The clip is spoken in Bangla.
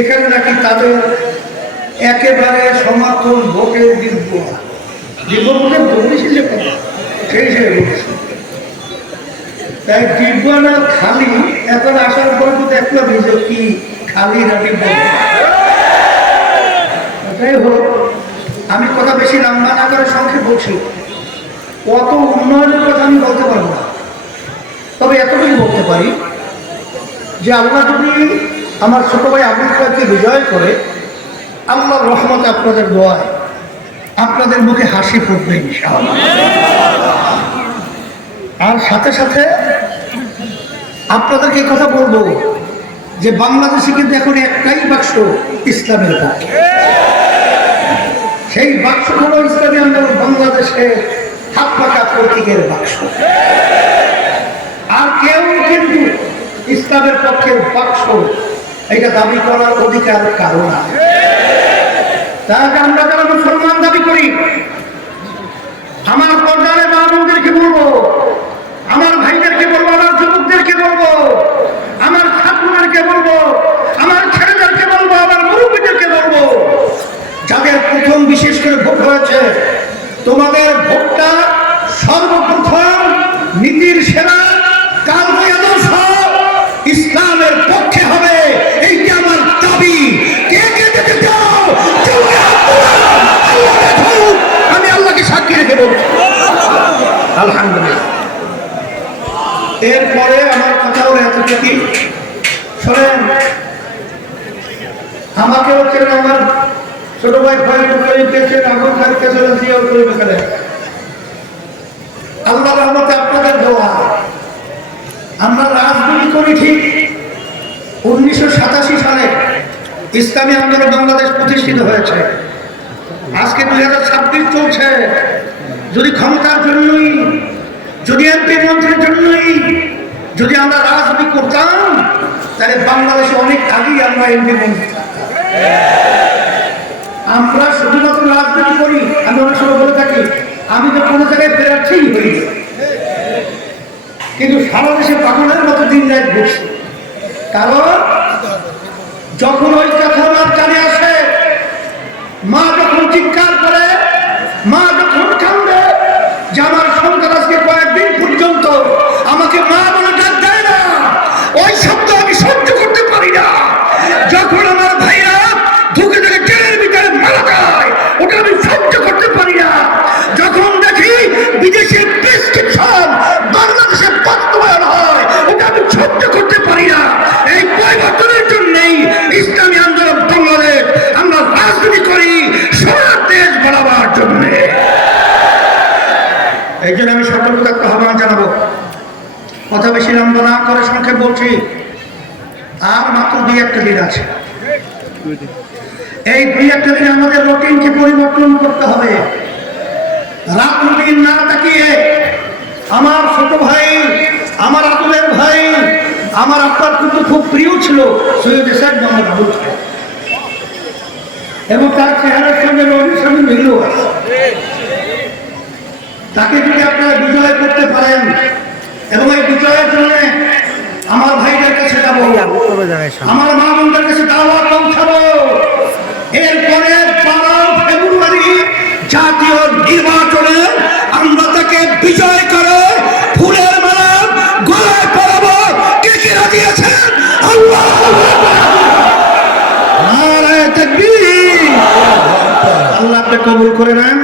এখানে নাকি তাদের একেবারে সমর্থন ভোটের দিব্য দিব্যকে বলেছি যে সেই হিসেবে বলছি। তাই দিব্য না খালি এখন আসার পরে তো দেখলাম যে কি খালি না দিব্য। যাই হোক, আমি কথা বেশি লম্বা না করে সংক্ষেপ বলছি। কত উন্নয়নের কথা আমি বলতে পারবো না, তবে এতটুকু বলতে পারি যে আল্লাহ যদি আমার ছোট ভাই আবুল খায়রকে বিজয় করে, আল্লাহর রহমত আপনাদের দোয়ায় আপনাদের মুখে হাসি ফুটবে ইনশাআল্লাহ। আর সাথে সাথে আপনাদেরকে কথা বলবো যে বাংলাদেশে কিন্তু এখন একটাই বাক্স ইসলামের পক্ষে, সেই বাক্স হলো ইসলামী আন্দোলন বাংলাদেশের হাত পাকা প্রতীকের বাক্স। আর কেউ কিন্তু ইসলামের পক্ষের বাক্স এটা দাবি করার অধিকার কারো না। তাহলে আমরা যারা মুসলমান দাবি করি, আমার পর্দারে মা বোনদেরকে বলবো, আমার ভাইদেরকে বলবো, আমার যুবকদেরকে বলবো, আমার ঠাকুরদেরকে বলবো, আমার ছেলেদেরকে বলবো, আমার মুরব্বীদেরকে বলবো, যাদের প্রথম বিশেষ করে ভোট হয়েছে, তোমাদের ভোটটা সর্বপ্রথম নীতির সেরা কালবই আদর্শ ইসলামের পক্ষে হবে। এইটা আমার দাবি। কে কে যেতে চাও আমি আল্লাহকে সাক্ষী রেখে বলছি আলহামদুলিল্লাহ। এরপরে আমার কথা হলো এতটুকু, শোনেন, আমাকে হচ্ছে আমার ছোট ভাই আবুল খায়রকে জিয়াউল করিম এখানে আল্লাহর রহমতে আপনাদের দোয়া। আমরা রাজনীতি করি ঠিক 1987 সালে ইসলামী আন্দোলন বাংলাদেশ প্রতিষ্ঠিত হয়েছে। আজকে 2026 চলছে। যদি ক্ষমতার জন্যই, যদি এমপি মন্ত্রীর জন্যই যদি আমরা রাজনীতি করতাম, তাহলে বাংলাদেশে অনেক আগেই আমরা এমপি মন্ত্রী থাকতাম। আমরা শুধুমাত্র রাজনীতি করি। আমি অনেক সময় বলে থাকি, আমি তো কোনো জায়গায় প্রার্থী হই, কিন্তু সারা দেশে পাগলের মতো দিন রাত ঘুরছি। কারণ যখন ওই কথা আমার কানে আসে, মা যখন চিৎকার করে, মা যখন কান্দে যে আমার সন্তান আজকে কয়েকদিন পর্যন্ত আমাকে মা বলে ডাক দেয় না, ওই শব্দ আমি সহ্য করতে পারি না। যখন আমার ভাইরা ঢুকে থেকে জেলের ভিতরে মারা যায়, ওটা আমি সহ্য করতে পারি না। যখন দেখি বিদেশে প্রেসক্রিপশন বাংলাদেশে বাস্তবায়ন হয়, ওটা আমি সহ্য করতে পারি না। এই পরিবর্তনের জন্যই ইসলামী আন্দোলন বাংলাদেশ আমরা রাজনীতি করি সারা দেশ গড়াবার জন্য। এই জন্য আমি সকলকে একটা আহ্বান জানাবো, কথা বেশি লম্বা না করে সংক্ষেপ বলছি। আর মাত্র 2-1 দিন আছে। এই 2-1 দিনে আমাদের রুটিনকে পরিবর্তন করতে হবে। রাত দিন না তাকিয়ে আমার ছোট ভাই, আমার আতুলের ভাই, আমার আপনার কিন্তু খুব প্রিয় ছিল সৈয়দ এসাদ মোহাম্মদ আবুল খায়র, এবং তার চেহারার সঙ্গে রবির সঙ্গে মিলল আছে। তাকে যদি আপনারা বিজয় করতে পারেন, এবং এই বিজয়ের জন্য আমার ভাইদের কাছে যাবো, আমার মা বোনদের কাছে দাওয়াত পৌঁছাবো। এরপরে 12 ফেব্রুয়ারি জাতীয় নির্বাচনে আমরা তাকে বিজয় করে ফুলের মালা গলায় পরাবো। কে কে রাজি আছেন? আল্লাহু আকবার, নারায়ে তাকবীর। আল্লাহ আপনি কবুল করে নেন।